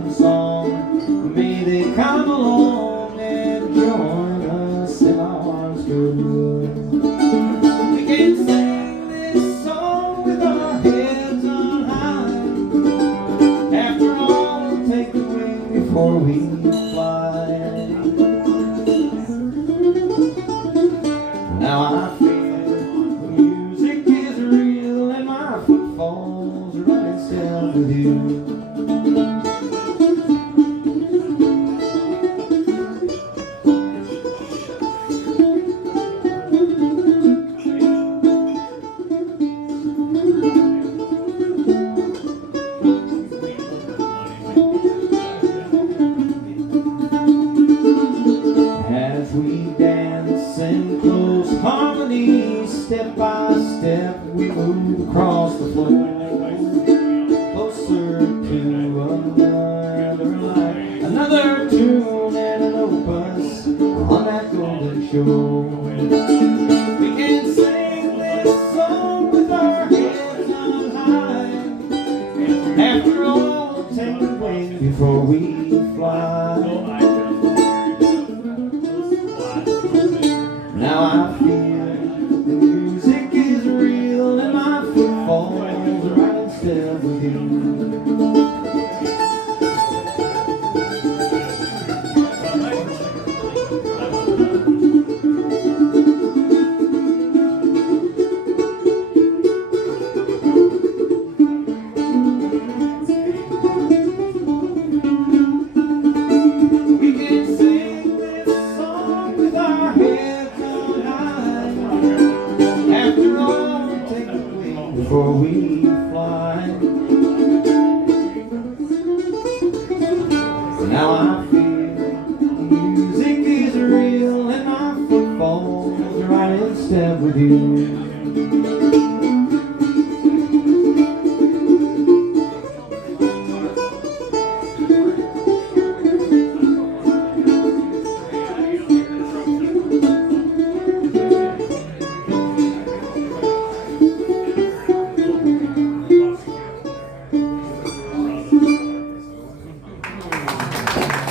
one song. May they come along and join us in our story. We can sing this song with our heads on high. After all, we'll take the wing before we fly. Now I feel the music is real and my foot falls right in step with you. As we dance in close harmony, step by step we move across the floor, closer to another light, another tune and an opus on that golden shore. We can sing this song with our heads on high. After all, take the wing before we fly. Now I feel the music is real and my foot falls right in step with you. We can sing this song with our heads on high. After all, take the wing before we fly. Now I feel the music is real and my foot falls right in step with you.